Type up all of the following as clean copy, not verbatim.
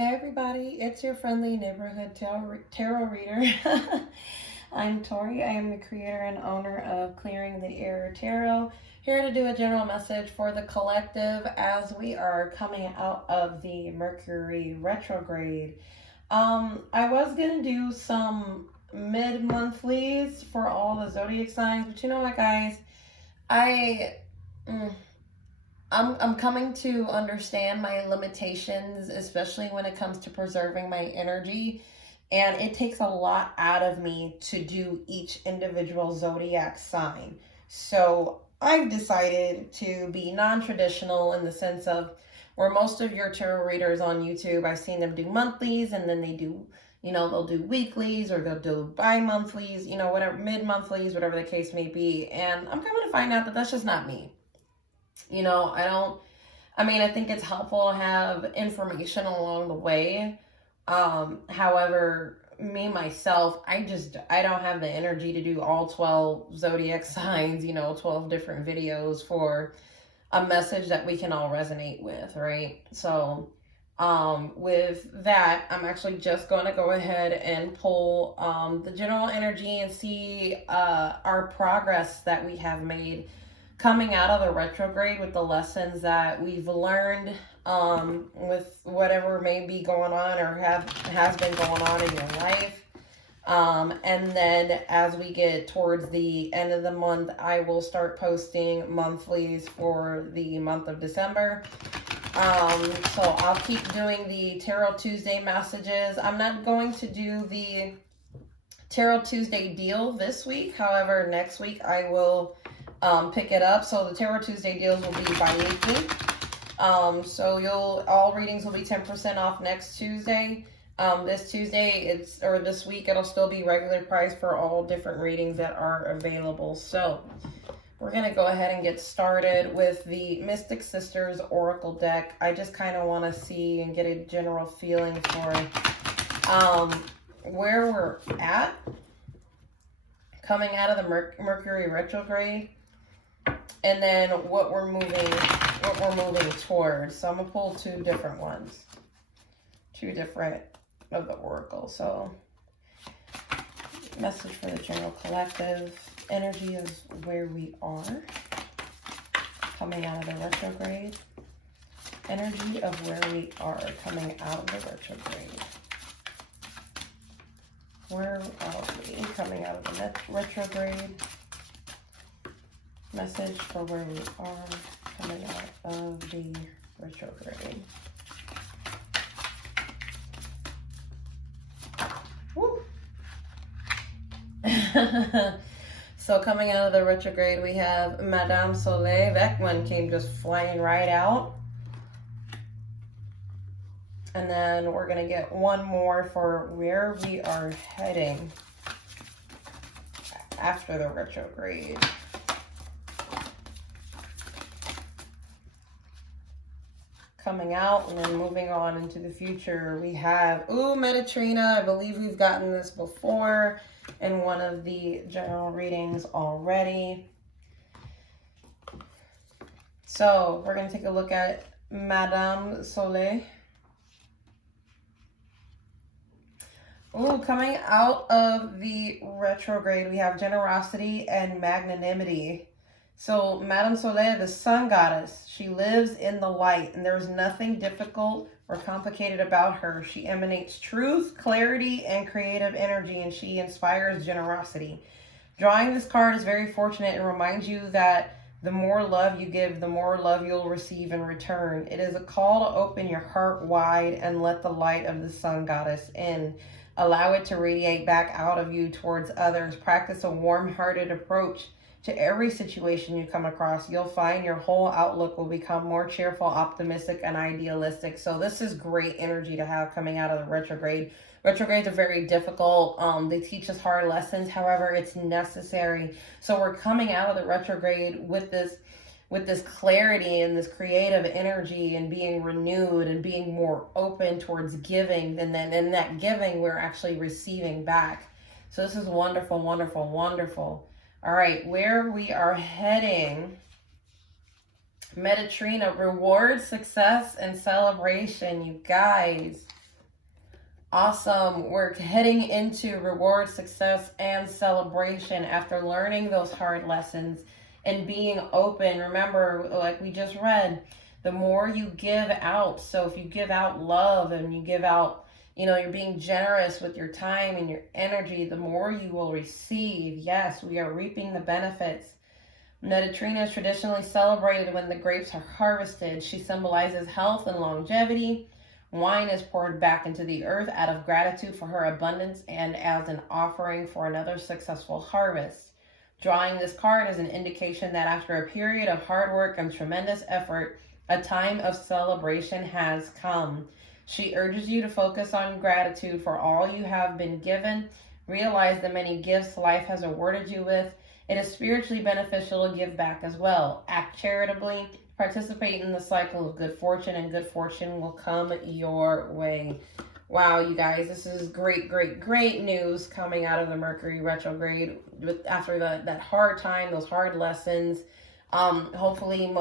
Hey everybody, it's your friendly neighborhood tarot reader. I'm Tori. I am the creator and owner of Clearing the Air Tarot. Here to do a general message for the collective as we are coming out of the Mercury retrograde. I was going to do some mid-monthlies for all the zodiac signs, but you know what, guys? I'm coming to understand my limitations, especially when it comes to preserving my energy. And it takes a lot out of me to do each individual zodiac sign. So I've decided to be non-traditional in the sense of where most of your tarot readers on YouTube, I've seen them do monthlies and then they do, they'll do weeklies or they'll do bi-monthlies, whatever, mid-monthlies, whatever the case may be. And I'm coming to find out that that's just not me. I think it's helpful to have information along the way. However, me, myself, I don't have the energy to do all 12 zodiac signs, 12 different videos for a message that we can all resonate with, right? So, with that, I'm actually just going to go ahead and pull, the general energy and see, our progress that we have made coming out of the retrograde with the lessons that we've learned with whatever may be going on or has been going on in your life. And then as we get towards the end of the month, I will start posting monthlies for the month of December. So I'll keep doing the Tarot Tuesday messages. I'm not going to do the Tarot Tuesday deal this week. However, next week I will pick it up. So the Tarot Tuesday deals will be bi-weekly. So all readings will be 10% off next Tuesday. This Tuesday, this week, it'll still be regular price for all different readings that are available. So we're going to go ahead and get started with the Mystic Sisters Oracle deck. I just kind of want to see and get a general feeling for where we're at coming out of the Mercury retrograde. And then what we're moving towards. So I'm gonna pull two different of the oracle. So message for the general collective, energy of where we are coming out of the retrograde, energy of where we are coming out of the retrograde. Where are we coming out of the retrograde? Message for where we are coming out of the retrograde. Woo. So coming out of the retrograde, we have Madame Soleil. That one came just flying right out. And then we're going to get one more for where we are heading after the retrograde. Coming out and then moving on into the future, we have Medetrina. I believe we've gotten this before in one of the general readings already. So we're going to take a look at Madame Soleil. Coming out of the retrograde, we have generosity and magnanimity. So Madame Soleil, the sun goddess, she lives in the light and there's nothing difficult or complicated about her. She emanates truth, clarity, and creative energy, and she inspires generosity. Drawing this card is very fortunate and reminds you that the more love you give, the more love you'll receive in return. It is a call to open your heart wide and let the light of the sun goddess in. Allow it to radiate back out of you towards others. Practice a warm-hearted approach to every situation you come across. You'll find your whole outlook will become more cheerful, optimistic, and idealistic. So this is great energy to have coming out of the retrograde. Retrogrades are very difficult. They teach us hard lessons. However, it's necessary. So we're coming out of the retrograde with this clarity and this creative energy and being renewed and being more open towards giving. And then in that giving, we're actually receiving back. So this is wonderful, wonderful, wonderful. All right, where we are heading, Medetrina, reward, success, and celebration, you guys. Awesome. We're heading into reward, success, and celebration after learning those hard lessons and being open. Remember, like we just read, the more you give out. So if you give out love and you give out, you're being generous with your time and your energy, the more you will receive. Yes, we are reaping the benefits. Mediterranean is traditionally celebrated when the grapes are harvested. She symbolizes health and longevity. Wine is poured back into the earth out of gratitude for her abundance and as an offering for another successful harvest. Drawing this card is an indication that after a period of hard work and tremendous effort, a time of celebration has come. She urges you to focus on gratitude for all you have been given. Realize the many gifts life has awarded you with. It is spiritually beneficial to give back as well. Act charitably. Participate in the cycle of good fortune, and good fortune will come your way. Wow, you guys, this is great, great, great news coming out of the Mercury retrograde after that hard time, those hard lessons. Hopefully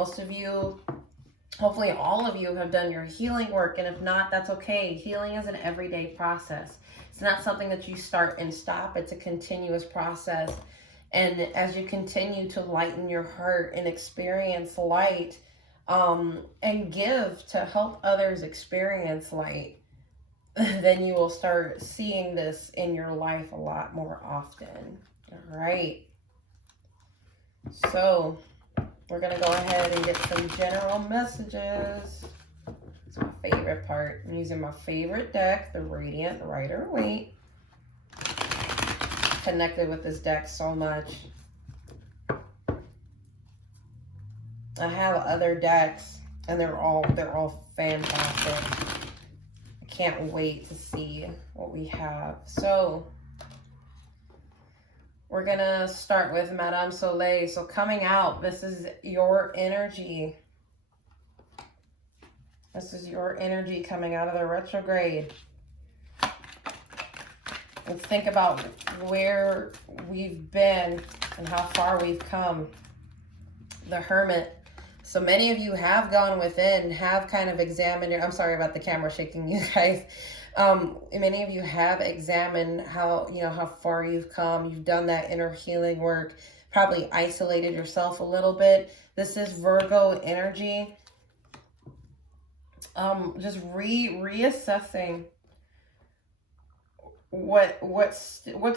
all of you have done your healing work, and if not, that's okay. Healing is an everyday process. It's not something that you start and stop. It's a continuous process. And as you continue to lighten your heart and experience light, and give to help others experience light, then you will start seeing this in your life a lot more often. All right. So we're going to go ahead and get some general messages. It's my favorite part. I'm using my favorite deck, the Radiant Rider-Waite. Connected with this deck so much. I have other decks and they're all fantastic. I can't wait to see what we have. So we're gonna start with Madame Soleil. So coming out, this is your energy. This is your energy coming out of the retrograde. Let's think about where we've been and how far we've come. The Hermit. So many of you have gone within, have kind of examined your, I'm sorry about the camera shaking, you guys. Many of you have examined how far you've come. You've done that inner healing work, probably isolated yourself a little bit. This is Virgo energy. Just reassessing what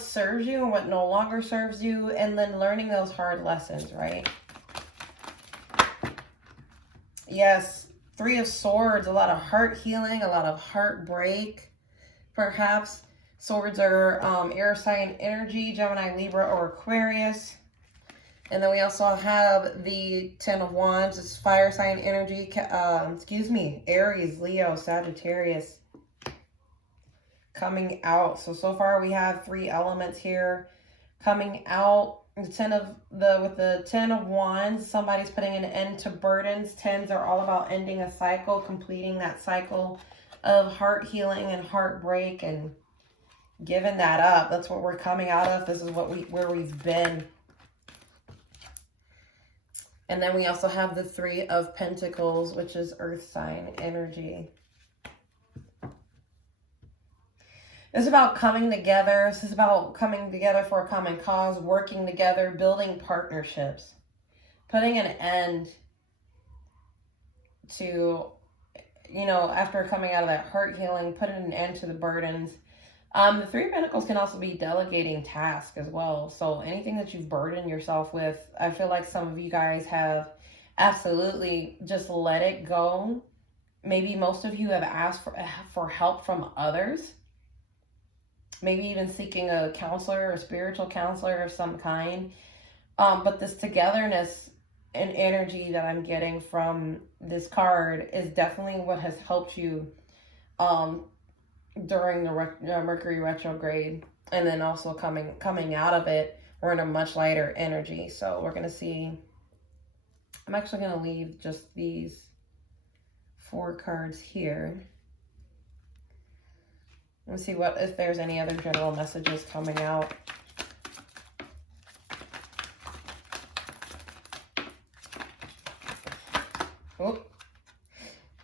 serves you and what no longer serves you, and then learning those hard lessons, right? Yes, Three of Swords, a lot of heart healing, a lot of heartbreak, perhaps. Swords are air sign energy, Gemini, Libra, or Aquarius. And then we also have the Ten of Wands, it's fire sign energy, Aries, Leo, Sagittarius. Coming out. So far we have 3 elements here coming out. With the Ten of Wands, somebody's putting an end to burdens. Tens are all about ending a cycle, completing that cycle of heart healing and heartbreak and giving that up. That's what we're coming out of. This is where we've been. And then we also have the Three of Pentacles, which is earth sign energy. It's about coming together. This is about coming together for a common cause, working together, building partnerships, putting an end to, after coming out of that heart healing, putting an end to the burdens. The Three of Pentacles can also be delegating tasks as well. So anything that you've burdened yourself with, I feel like some of you guys have absolutely just let it go. Maybe most of you have asked for help from others. Maybe even seeking a counselor, a spiritual counselor of some kind. But this togetherness and energy that I'm getting from this card is definitely what has helped you during the Mercury retrograde. And then also coming out of it, we're in a much lighter energy. So we're going to see. I'm actually going to leave just these 4 cards here. Let's see if there's any other general messages coming out. Oh,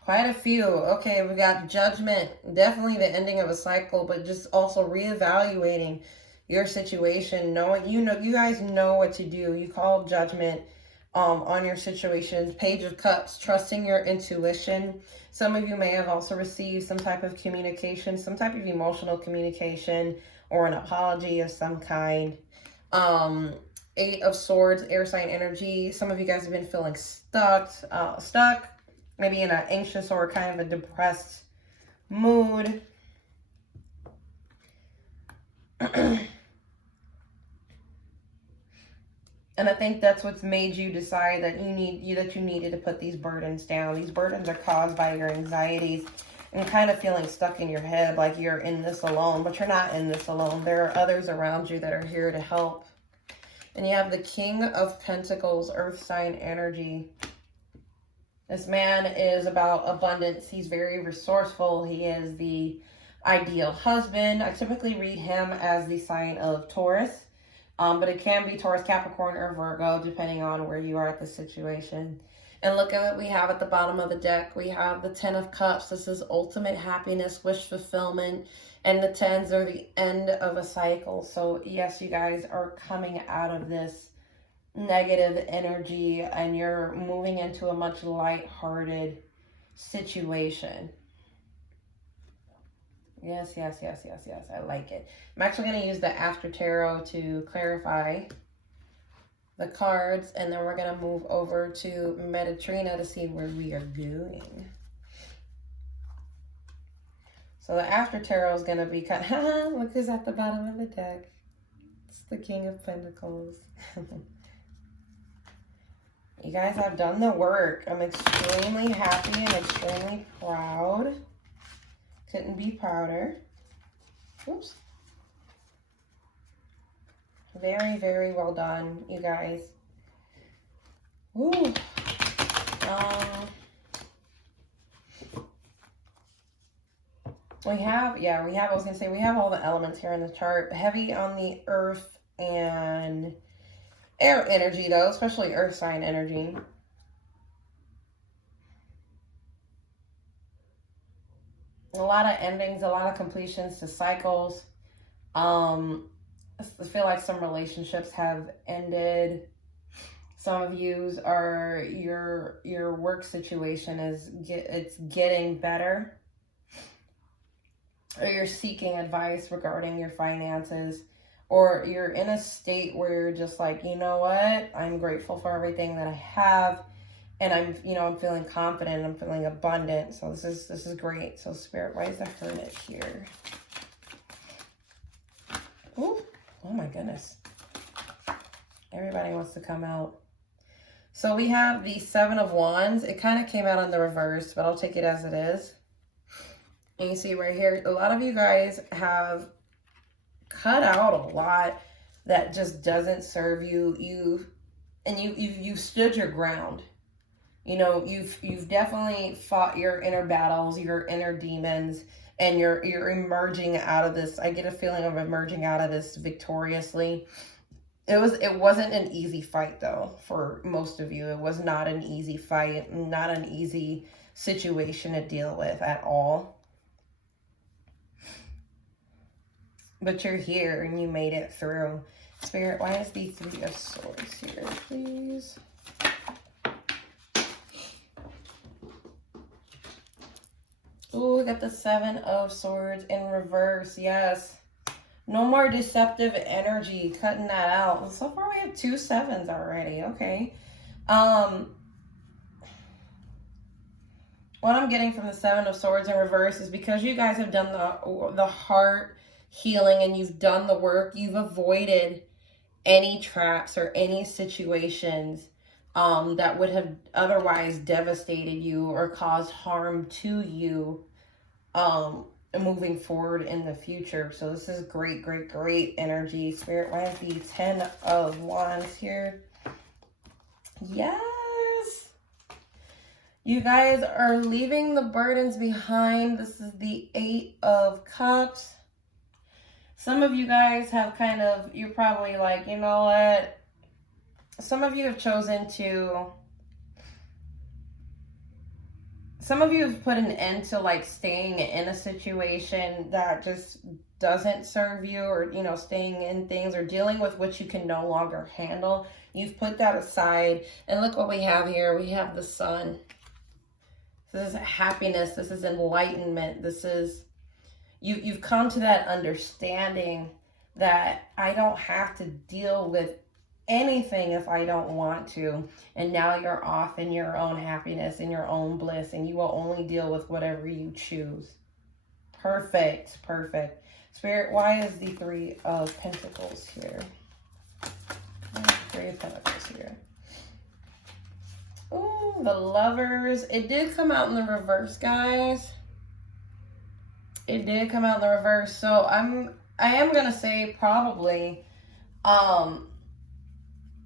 Quite a few. Okay, we got Judgment. Definitely the ending of a cycle, but just also reevaluating your situation. Knowing, you guys know what to do. You call Judgment on your situation. Page of Cups, trusting your intuition. Some of you may have also received some type of communication, some type of emotional communication, or an apology of some kind. Eight of Swords, air sign energy. Some of you guys have been feeling stuck, maybe in an anxious or kind of a depressed mood. And I think that's what's made you decide that you needed to put these burdens down. These burdens are caused by your anxieties and kind of feeling stuck in your head, like you're in this alone, but you're not in this alone. There are others around you that are here to help. And you have the King of Pentacles, earth sign energy. This man is about abundance. He's very resourceful. He is the ideal husband. I typically read him as the sign of Taurus, but it can be Taurus, Capricorn, or Virgo, depending on where you are at the situation. And look at what we have at the bottom of the deck. We have the Ten of Cups. This is ultimate happiness, wish fulfillment. And the tens are the end of a cycle. So yes, you guys are coming out of this negative energy and you're moving into a much light-hearted situation. Yes. I like it. I'm actually going to use the After Tarot to clarify the cards, and then we're going to move over to Mediterranean to see where we are going. So the After Tarot is going to be kind of, look who's at the bottom of the deck. It's the King of Pentacles. You guys have done the work. I'm extremely happy and extremely proud. Couldn't be prouder. Oops. Very, very well done, you guys. Ooh. We have all the elements here in the chart. Heavy on the earth and air energy, though, especially earth sign energy. A lot of endings, a lot of completions to cycles. I feel like some relationships have ended. Some of yous are, your work situation it's getting better. Or you're seeking advice regarding your finances. Or you're in a state where you're just like, you know what? I'm grateful for everything that I have. And I'm feeling confident. I'm feeling abundant. So this is great. So Spirit, why is the Hermit here? Ooh. Oh my goodness. Everybody wants to come out. So we have the Seven of Wands. It kind of came out on the reverse, but I'll take it as it is. And you see right here, a lot of you guys have cut out a lot that just doesn't serve you. You've stood your ground. You know, you've definitely fought your inner battles, your inner demons, and you're emerging out of this. I get a feeling of emerging out of this victoriously. It wasn't an easy fight, though, for most of you. It was not an easy fight, not an easy situation to deal with at all. But you're here and you made it through. Spirit, why is the Three of Swords here, please? Ooh, we got the Seven of Swords in reverse. Yes. No more deceptive energy. Cutting that out. So far, we have 2 sevens already. Okay. What I'm getting from the Seven of Swords in reverse is because you guys have done the heart healing and you've done the work, you've avoided any traps or any situations that would have otherwise devastated you or caused harm to you moving forward in the future. So this is great, great, great energy. Spirit, why is the 10 of Wands here? Yes. You guys are leaving the burdens behind. This is the 8 of Cups. Some of you guys have you're probably like, you know what? Some of you have chosen to some of you have put an end to like staying in a situation that just doesn't serve you, or, you know, staying in things or dealing with what you can no longer handle. You've put that aside. And look what we have here. We have the sun. This is happiness. This is enlightenment. This is, you've come to that understanding that I don't have to deal with anything if I don't want to. And now you're off in your own happiness, in your own bliss, and you will only deal with whatever you choose. Perfect. Perfect. Spirit, why is the Three of Pentacles here? Three of Pentacles here. Ooh, the Lovers. It did come out in the reverse, guys. It did come out in the reverse. So I am gonna say probably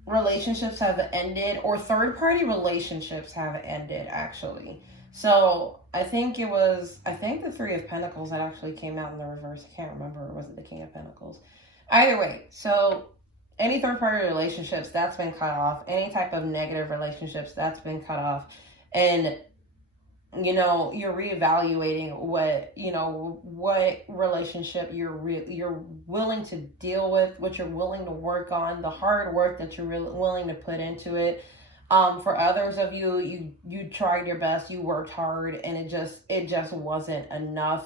relationships have ended, or third-party relationships have ended, actually. So I think the Three of Pentacles that actually came out in the reverse. I can't remember, or was it the King of Pentacles? Either way, so any third-party relationships, that's been cut off. Any type of negative relationships, that's been cut off. And, you know, you're reevaluating what relationship you're willing to deal with, what you're willing to work on, the hard work that you're willing to put into it. For others of you, you tried your best, you worked hard, and it just wasn't enough,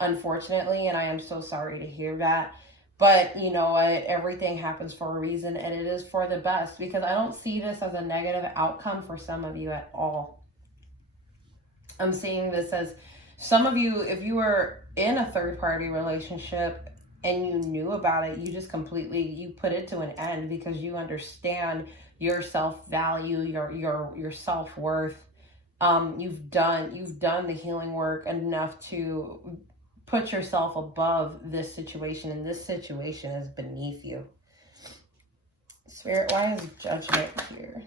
unfortunately. And I am so sorry to hear that. But you know what? Everything happens for a reason, and it is for the best, because I don't see this as a negative outcome for some of you at all. I'm seeing this as some of you, if you were in a third-party relationship and you knew about it, you put it to an end because you understand your self-value, your self-worth. You've done the healing work enough to put yourself above this situation, and this situation is beneath you. Spirit, why is Judgment here?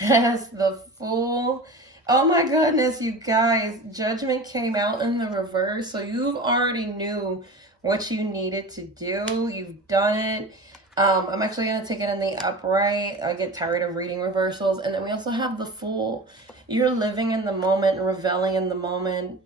Yes, the Fool. Oh my goodness, you guys. Judgment came out in the reverse, so you've already knew what you needed to do. You've done it. I'm actually going to take it in the upright. I get tired of reading reversals. And then we also have the Fool. You're living in the moment, reveling in the moment.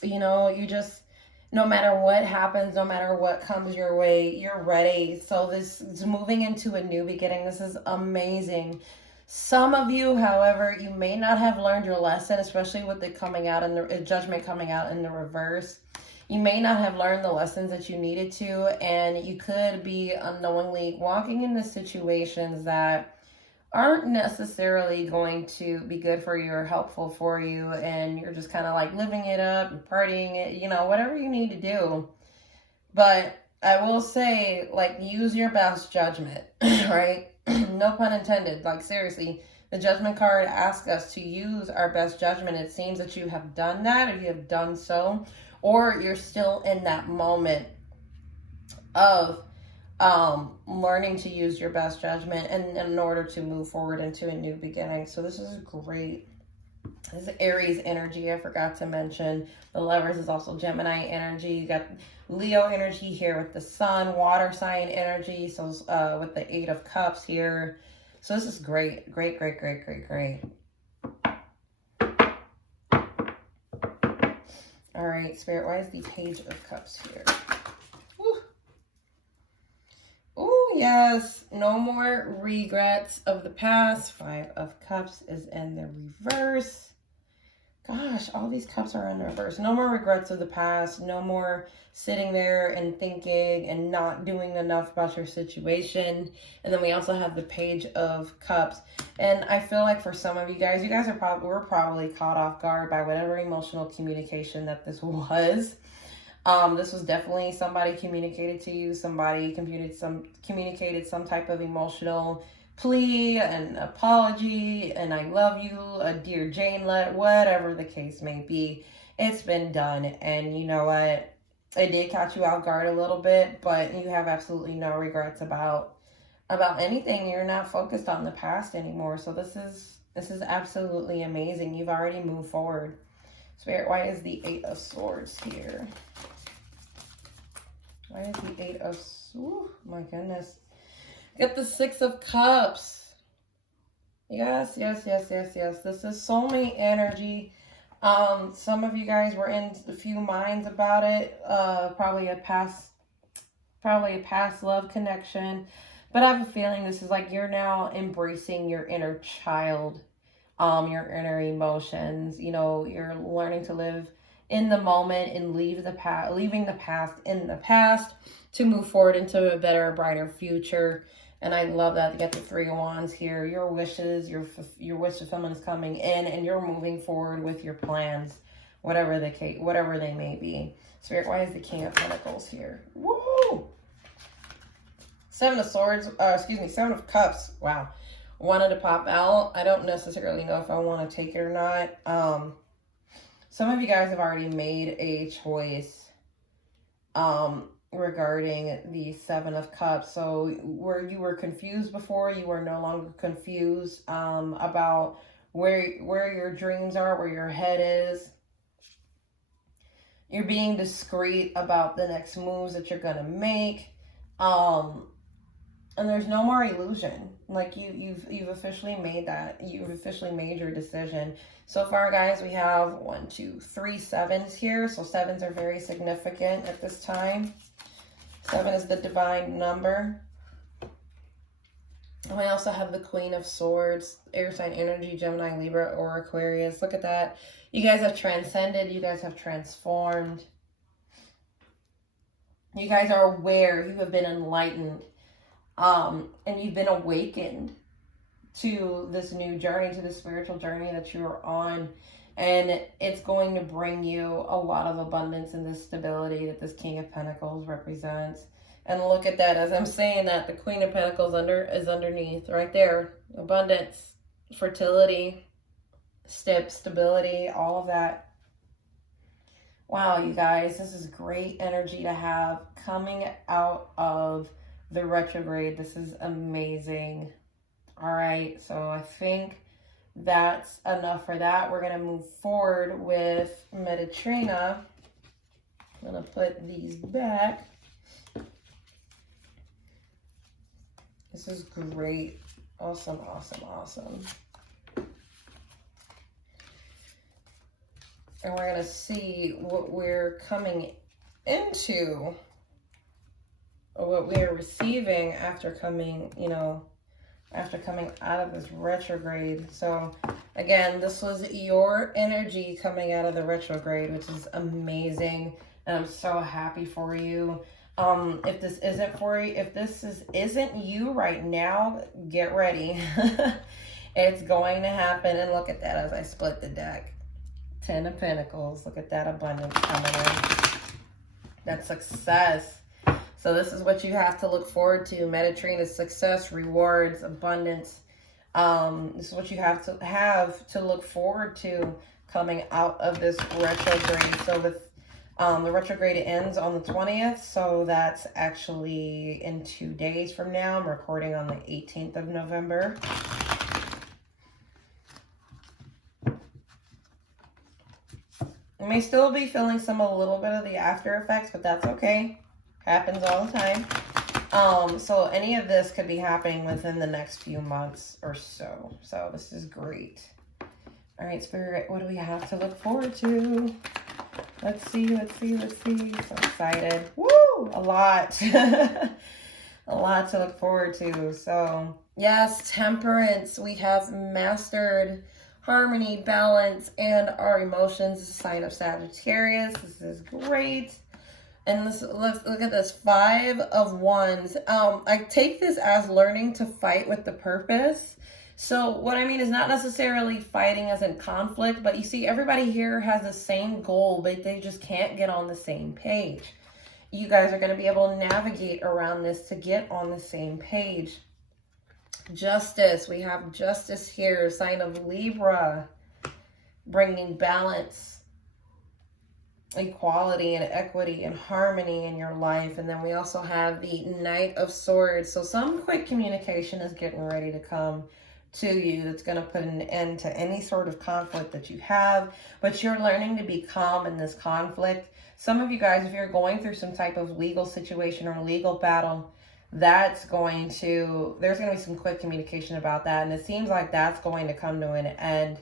You know, you just, no matter what happens, no matter what comes your way, you're ready. So this is moving into a new beginning. This is amazing. Some of you, however, you may not have learned your lesson, especially with it coming out in the Judgment coming out in the reverse. You may not have learned the lessons that you needed to, and you could be unknowingly walking into situations that aren't necessarily going to be good for you or helpful for you, and you're just kind of like living it up and partying it, you know, whatever you need to do. But I will say, like, use your best judgment, right? No pun intended. Like, seriously, the Judgment card asks us to use our best judgment. It seems that you have done that, or you have done so, or you're still in that moment of learning to use your best judgment and in order to move forward into a new beginning. So this is great. This is Aries energy. I forgot to mention the Lovers is also Gemini energy. You got Leo energy here with the Sun, water sign energy. So with the Eight of Cups here. So this is great. Great. All right, Spirit, why is the Page of Cups here? Oh, yes. No more regrets of the past. Five of Cups is in the reverse. Gosh, all these cups are in reverse. No more regrets of the past. No more sitting there and thinking and not doing enough about your situation. And then we also have the Page of Cups. And I feel like for some of you guys were probably caught off guard by whatever emotional communication that this was. This was definitely somebody communicated to you. Somebody communicated some type of emotional plea, an apology, and I love you, a dear Janelet, whatever the case may be. It's been done, and you know what? It did catch you off guard a little bit, but you have absolutely no regrets about anything. You're not focused on the past anymore. So this is absolutely amazing. You've already moved forward. Spirit, why is the Eight of Swords here? Why is the Eight of Swords? Oh my goodness. Get the Six of Cups. Yes. This is soulmate energy. Some of you guys were in a few minds about it. Probably a past love connection. But I have a feeling this is like you're now embracing your inner child, your inner emotions. You know, you're learning to live in the moment and leaving the past in the past to move forward into a better, brighter future. And I love that you get the Three of Wands here. Your wishes, your wish fulfillment is coming in, and you're moving forward with your plans, whatever they may be. Spirit, why is the King of Pentacles here? Woo! Seven of Swords, Seven of Cups. Wow. Wanted to pop out. I don't necessarily know if I want to take it or not. Some of you guys have already made a choice regarding the Seven of Cups. So where you were confused before, you are no longer confused about where your dreams are, where your head is. You're being discreet about the next moves that you're gonna make. And there's no more illusion. Like you've officially made that. You've officially made your decision. So far, guys, we have 1, 2, 3 sevens here. So sevens are very significant at this time. 7 is the divine number. And we also have the Queen of Swords, air sign energy, Gemini, Libra, or Aquarius. Look at that. You guys have transcended. You guys have transformed. You guys are aware. You have been enlightened. And you've been awakened to this new journey, to the spiritual journey that you are on. And it's going to bring you a lot of abundance and this stability that this King of Pentacles represents. And look at that. As I'm saying that, the Queen of Pentacles is underneath right there. Abundance, fertility, stability, all of that. Wow, you guys, this is great energy to have coming out of the retrograde. This is amazing. All right, so I think that's enough for that. We're going to move forward with Mediterranean. I'm going to put these back. This is great. Awesome, awesome, awesome. And we're going to see what we're coming into, or what we are receiving after coming, after coming out of this retrograde. So again, this was your energy coming out of the retrograde, which is amazing. And I'm so happy for you. If this isn't for you, if this isn't you right now, get ready. It's going to happen. And look at that as I split the deck. 10 of Pentacles. Look at that abundance coming in. That success. So this is what you have to look forward to. Mediterranean is success, rewards, abundance. This is what you have to look forward to coming out of this retrograde. So with the retrograde ends on the 20th. So that's actually in 2 days from now. I'm recording on the 18th of November. You may still be feeling a little bit of the after effects, but that's okay. Happens all the time. So any of this could be happening within the next few months or so. So this is great. All right, Spirit, what do we have to look forward to? Let's see. So excited. Woo! A lot. A lot to look forward to. So yes, Temperance. We have mastered harmony, balance, and our emotions. Sign of Sagittarius. This is great. And let's look at this 5 of Wands. I take this as learning to fight with the purpose. So what I mean is not necessarily fighting as in conflict, but you see everybody here has the same goal, but they just can't get on the same page. You guys are going to be able to navigate around this to get on the same page. Justice. We have Justice here, sign of Libra, bringing balance, equality and equity and harmony in your life. And then we also have the Knight of Swords. So some quick communication is getting ready to come to you that's going to put an end to any sort of conflict that you have, but you're learning to be calm in this conflict. Some of you guys, if you're going through some type of legal situation or legal battle, there's going to be some quick communication about that. And it seems like that's going to come to an end.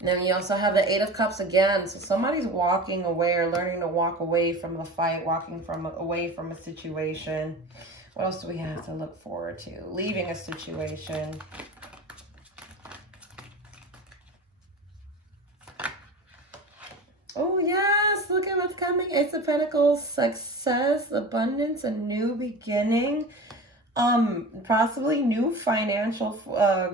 And then you also have the Eight of Cups again. So somebody's walking away or learning to walk away from the fight, away from a situation. What else do we have to look forward to? Leaving a situation. Oh, yes. Look at what's coming. Ace of Pentacles, success, abundance, a new beginning. Possibly new financial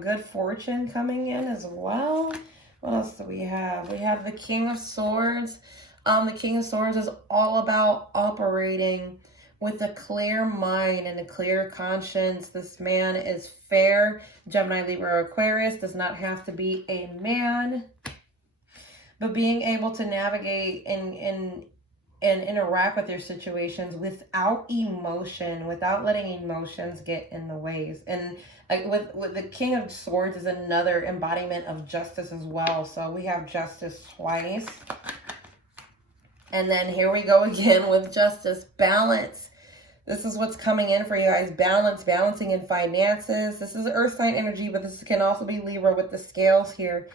good fortune coming in as well. What else do we have? We have the King of Swords. The King of Swords is all about operating with a clear mind and a clear conscience. This man is fair. Gemini, Libra, Aquarius does not have to be a man. But being able to navigate and interact with your situations without emotion, without letting emotions get in the ways. And with the King of Swords is another embodiment of justice as well. So we have justice twice. And then here we go again with justice. Balance. This is what's coming in for you guys. Balance, balancing in finances. This is earth sign energy, but this can also be Libra with the scales here.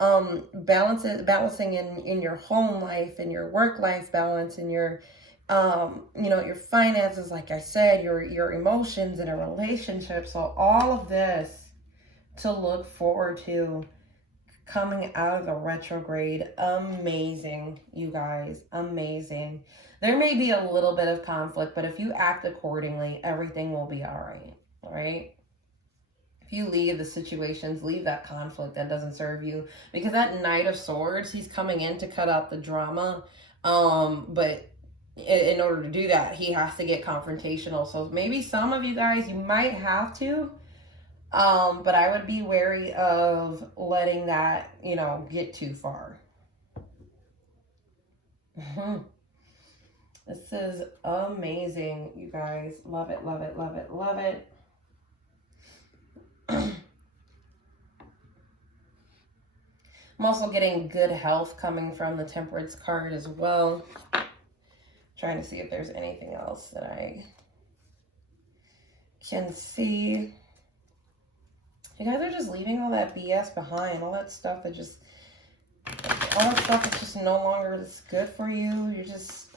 Balancing in your home life, in your work life balance, in your your finances, like I said, your emotions in a relationship. So all of this to look forward to coming out of the retrograde. Amazing, you guys, amazing. There may be a little bit of conflict, but if you act accordingly, everything will be all right? You leave the situations, leave that conflict that doesn't serve you. Because that Knight of Swords, he's coming in to cut out the drama. But in order to do that, he has to get confrontational. So maybe some of you guys, you might have to. But I would be wary of letting that, get too far. This is amazing, you guys. Love it, love it, love it, love it. I'm also getting good health coming from the Temperance card as well. Trying to see if there's anything else that I can see. You guys are just leaving all that BS behind. All that stuff that's just no longer is good for you. You're just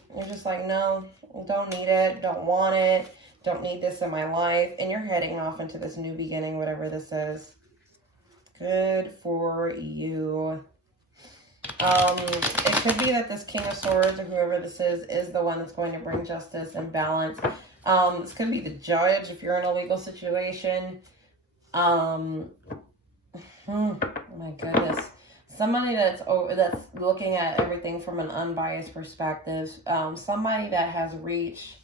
like, no, don't need it, don't want it. Don't need this in my life. And you're heading off into this new beginning, whatever this is. Good for you. It could be that this King of Swords or whoever this is the one that's going to bring justice and balance. This could be the judge if you're in a legal situation. Oh my goodness. Somebody that's looking at everything from an unbiased perspective. Somebody that has reached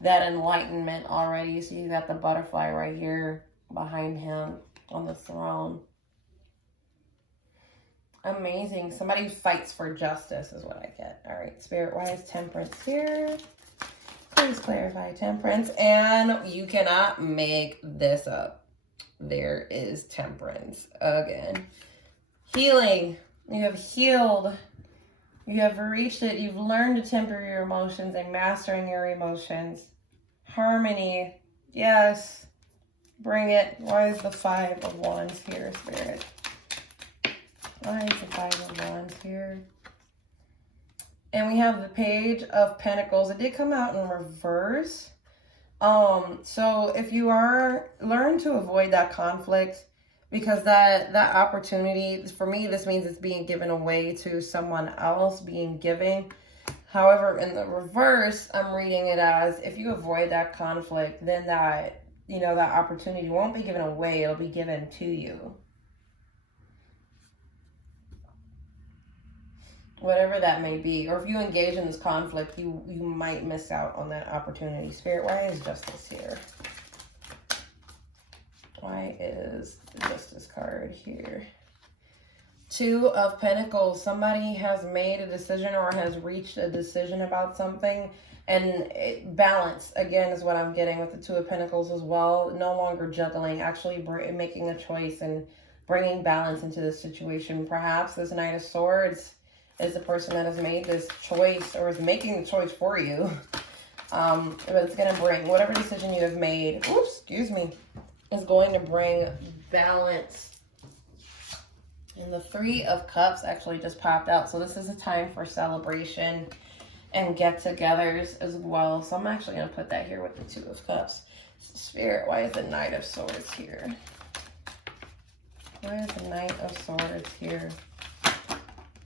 that enlightenment already. So you got the butterfly right here behind him on the throne. Amazing. Somebody fights for justice is what I get. All right, Spirit-wise, Temperance here. Please clarify Temperance. And you cannot make this up. There is Temperance again. Healing. You have healed. You have reached it. You've learned to temper your emotions and mastering your emotions. Harmony. Yes. Bring it. Why is the Five of Wands here, Spirit? Why is the Five of Wands here? And we have the Page of Pentacles. It did come out in reverse. So if you learn to avoid that conflict, because that opportunity, for me, this means it's being given away to someone else, being giving. However, in the reverse, I'm reading it as if you avoid that conflict, then that opportunity won't be given away, it'll be given to you. Whatever that may be. Or if you engage in this conflict, you might miss out on that opportunity. Spirit, why is justice here? Why is the Justice card here? Two of Pentacles. Somebody has made a decision or has reached a decision about something. And balance, again, is what I'm getting with the Two of Pentacles as well. No longer juggling, actually making a choice and bringing balance into this situation. Perhaps this Knight of Swords is the person that has made this choice or is making the choice for you. But it's going to bring whatever decision you have made, is going to bring balance And the Three of Cups actually just popped out. So this is a time for celebration and get-togethers as well. So I'm actually going to put that here with the Two of Cups. Spirit, why is the Knight of Swords here? Why is the Knight of Swords here?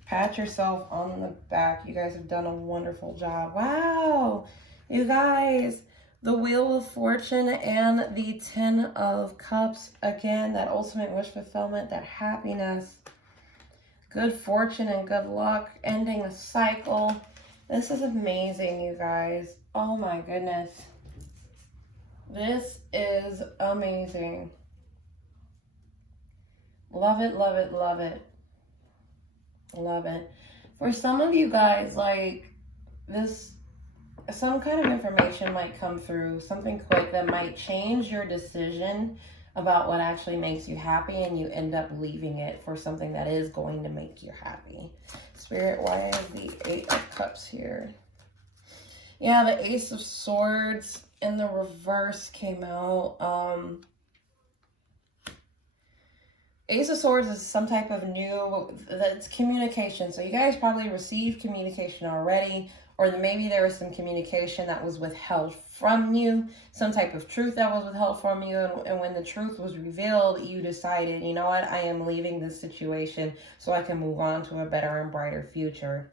Pat yourself on the back. You guys have done a wonderful job. Wow. You guys, the Wheel of Fortune and the Ten of Cups. Again, that ultimate wish fulfillment, that happiness, good fortune and good luck, ending a cycle. This is amazing, you guys. Oh my goodness. This is amazing. Love it, love it, love it. Love it. For some of you guys, like this, some kind of information might come through, something quick that might change your decision about what actually makes you happy, and you end up leaving it for something that is going to make you happy. Spirit, why is the Eight of Cups here? Yeah, the Ace of Swords in the reverse came out. Ace of Swords is some type of new, that's communication. So you guys probably received communication already, or maybe there was some communication that was withheld from you, some type of truth that was withheld from you. And when the truth was revealed, you decided, you know what, I am leaving this situation so I can move on to a better and brighter future.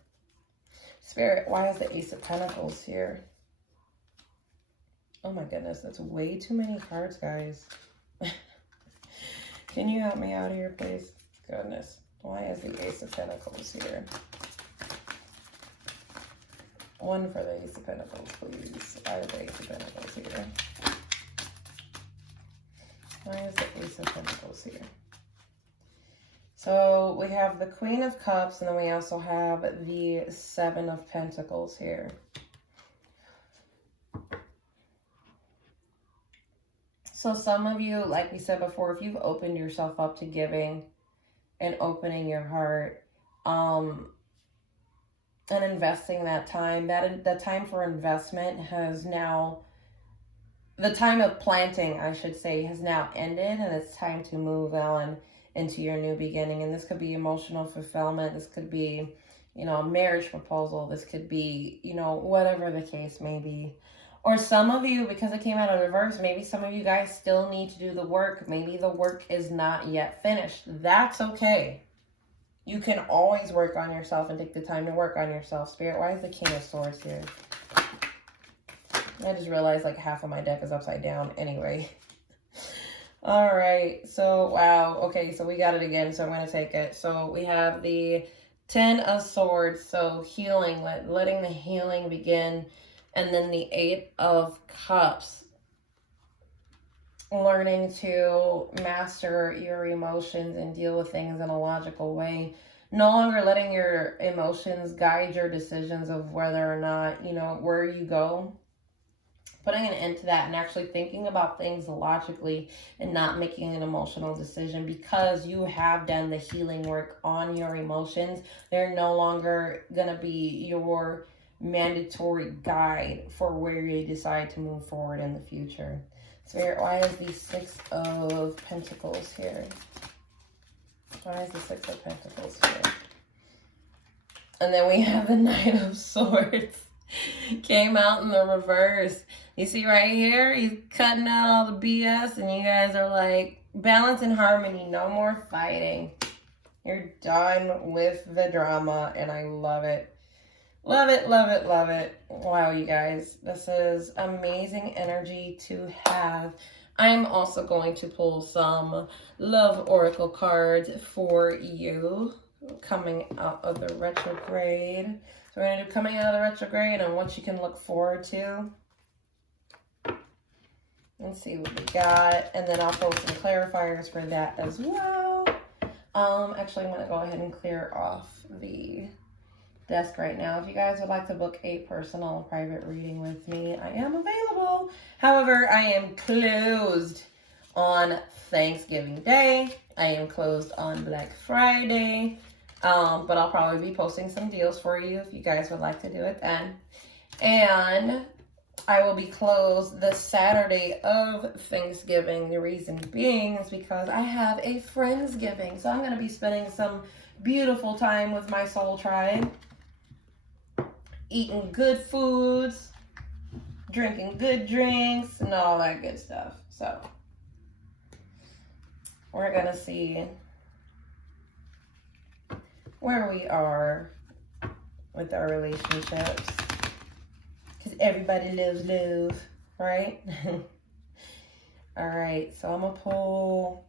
Spirit, why is the Ace of Pentacles here? Oh my goodness, that's way too many cards, guys. Can you help me out here, please? Goodness. Why is the Ace of Pentacles here? One for the Ace of Pentacles, please. Why is the Ace of Pentacles here? Why is the Ace of Pentacles here? So we have the Queen of Cups, and then we also have the Seven of Pentacles here. So some of you, like we said before, if you've opened yourself up to giving and opening your heart, and investing that time, the time for investment has now, the time of planting, I should say, has now ended, and it's time to move on into your new beginning. And this could be emotional fulfillment. This could be, you know, a marriage proposal. This could be, you know, whatever the case may be. Or some of you, because it came out of reverse, maybe some of you guys still need to do the work. Maybe the work is not yet finished. That's okay. You can always work on yourself and take the time to work on yourself. Spirit, why is the King of Swords here? I just realized like half of my deck is upside down anyway. All right. So, wow. Okay, so we got it again, so I'm going to take it. So we have the Ten of Swords. So healing, letting the healing begin. And then the Eight of Cups, learning to master your emotions and deal with things in a logical way. No longer letting your emotions guide your decisions of whether or not, you know, where you go. Putting an end to that and actually thinking about things logically and not making an emotional decision, because you have done the healing work on your emotions. They're no longer going to be your mandatory guide for where you decide to move forward in the future. Spirit, why is the Six of Pentacles here? Why is the Six of Pentacles here? And then we have the Knight of Swords. Came out in the reverse. You see right here, he's cutting out all the BS, and you guys are like, balance and harmony, no more fighting. You're done with the drama, and I love it. Love it, love it, love it. Wow, you guys, this is amazing energy to have. I'm also going to pull some love oracle cards for you coming out of the retrograde. So we're going to do coming out of the retrograde and what you can look forward to. Let's see what we got. And then I'll pull some clarifiers for that as well. Actually, I'm going to go ahead and clear off the desk right now. If you guys would like to book a personal private reading with me, I am available. However, I am closed on Thanksgiving Day. I am closed on Black Friday. But I'll probably be posting some deals for you if you guys would like to do it then. And I will be closed the Saturday of Thanksgiving. The reason being is because I have a Friendsgiving. So I'm going to be spending some beautiful time with my soul tribe. Eating good foods, drinking good drinks, and all that good stuff. So we're going to see where we are with our relationships. Because everybody loves love, right? All right, so I'm going to pull,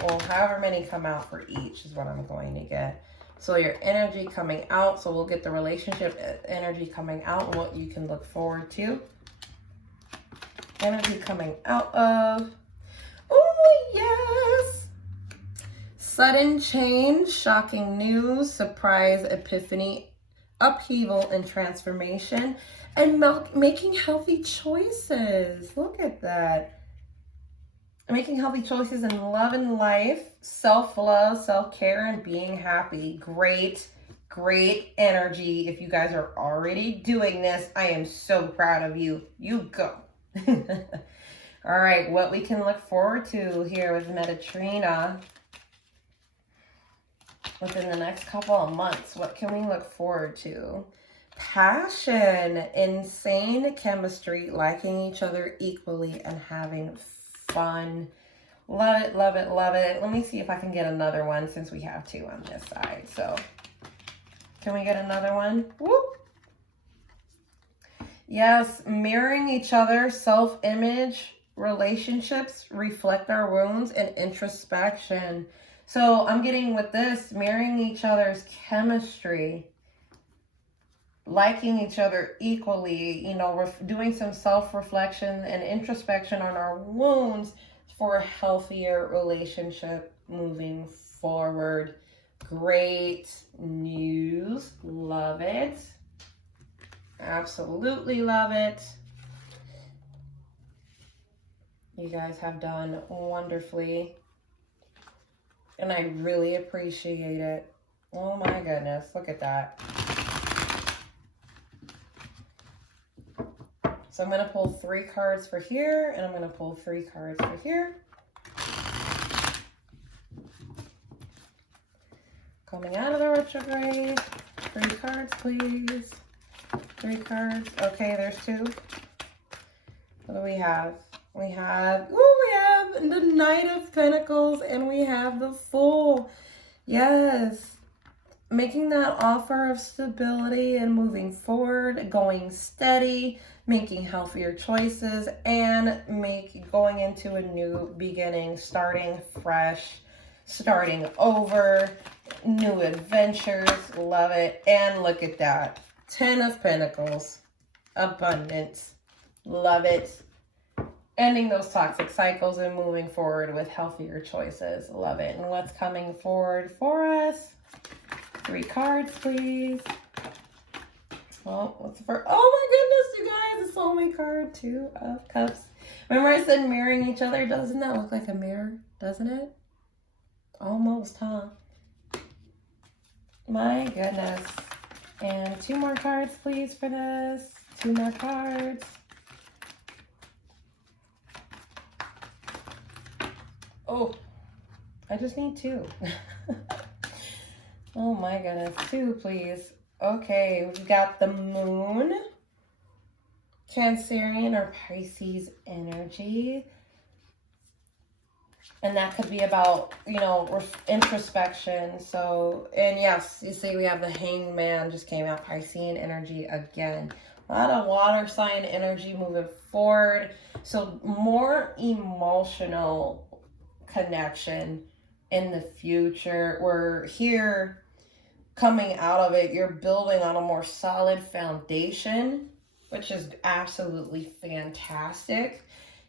well, however many come out for each is what I'm going to get. So your energy coming out, so we'll get the relationship energy coming out and what you can look forward to. Energy coming out of, oh yes! Sudden change, shocking news, surprise, epiphany, upheaval and transformation, and making healthy choices. Look at that. Making healthy choices in love and life, self-love, self-care, and being happy. Great, great energy. If you guys are already doing this, I am so proud of you. You go. All right, what we can look forward to here with Mediterranean within the next couple of months. What can we look forward to? Passion, insane chemistry, liking each other equally, and having fun. Love it, love it, love it. Let me see if I can get another one since we have two on this side. So can we get another one? Whoop. Yes, mirroring each other, self-image, relationships, reflect our wounds, and introspection. So I'm getting with this, mirroring each other's chemistry, liking each other equally, you know, we're doing some self-reflection and introspection on our wounds for a healthier relationship moving forward. Great news. Love it. Absolutely love it. You guys have done wonderfully, and I really appreciate it. Oh my goodness, look at that. So I'm going to pull 3 cards for here, and I'm going to pull 3 cards for here. Coming out of the retrograde. 3 cards, please. 3 cards. Okay, there's 2. What do we have? We have the Knight of Pentacles, and we have the Fool. Yes. Making that offer of stability and moving forward, going steady, making healthier choices, and going into a new beginning, starting fresh, starting over, new adventures. Love it. And look at that. 10 of Pentacles. Abundance. Love it. Ending those toxic cycles and moving forward with healthier choices. Love it. And what's coming forward for us? 3 cards, please. Well, what's the first? Oh my goodness, you guys, the soulmate card, 2 of Cups. Remember I said mirroring each other? Doesn't that look like a mirror? Doesn't it? Almost, huh? My goodness. And 2 more cards, please, for this. 2 more cards. Oh, I just need 2. Oh my goodness, 2 please. Okay, we've got the Moon, Cancerian or Pisces energy. And that could be about, you know, introspection. So, and yes, you see we have the Hangman just came out, Piscean energy again. A lot of water sign energy moving forward. So more emotional connection in the future. We're here coming out of it. You're building on a more solid foundation, which is absolutely fantastic.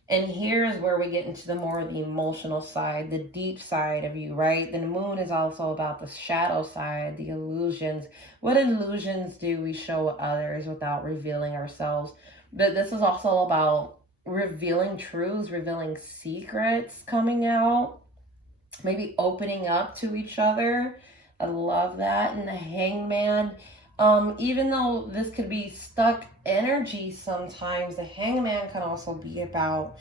And here is where we get into the more of the emotional side, the deep side of you, right? The Moon is also about the shadow side, the illusions. What illusions do we show others without revealing ourselves? But this is also about revealing truths, revealing secrets coming out, maybe opening up to each other. I love that. And the Hangman, Even though this could be stuck energy sometimes, the hangman can also be about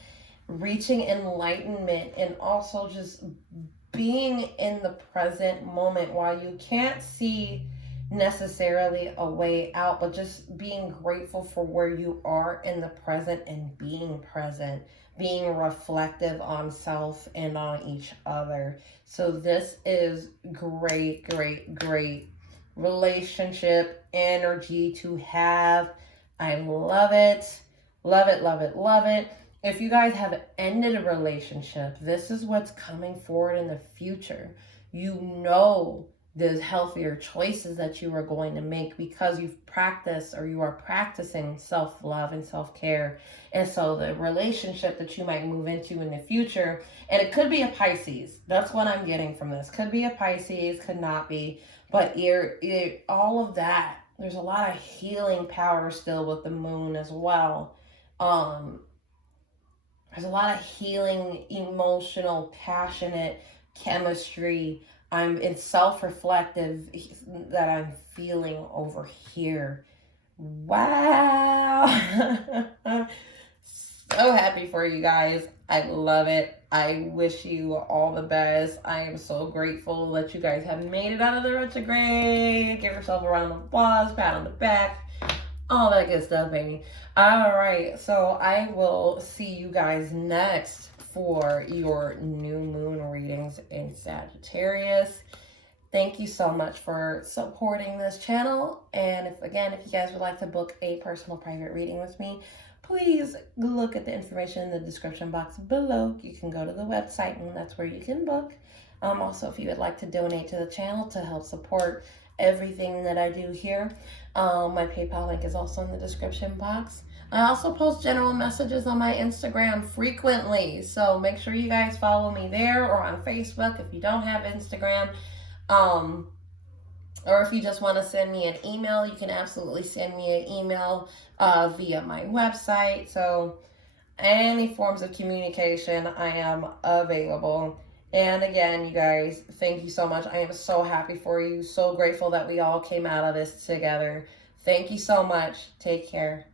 reaching enlightenment and also just being in the present moment. While you can't see necessarily a way out, but just being grateful for where you are in the present and being present, being reflective on self and on each other. So this is great, great, great relationship energy to have. I love it. Love it, love it, love it. If you guys have ended a relationship, this is what's coming forward in the future. You know the healthier choices that you are going to make because you've practiced or you are practicing self-love and self-care. And so the relationship that you might move into in the future, and it could be a Pisces. That's what I'm getting from this. Could be a Pisces, could not be. But all of that, there's a lot of healing power still with the moon as well. There's a lot of healing, emotional, passionate chemistry. I'm in self-reflective that I'm feeling over here. Wow. So happy for you guys. I love it. I wish you all the best. I am so grateful that you guys have made it out of the retrograde. Give yourself a round of applause, pat on the back, all that good stuff, baby. All right, so I will see you guys next for your new moon readings in Sagittarius. Thank you so much for supporting this channel. And if you guys would like to book a personal private reading with me, please look at the information in the description box below. You can go to the website and that's where you can book. Also, if you would like to donate to the channel to help support everything that I do here, my PayPal link is also in the description box. I also post general messages on my Instagram frequently, so make sure you guys follow me there, or on Facebook if you don't have Instagram. Or if you just want to send me an email, you can absolutely send me an email via my website. So any forms of communication, I am available. And again, you guys, thank you so much. I am so happy for you. So grateful that we all came out of this together. Thank you so much. Take care.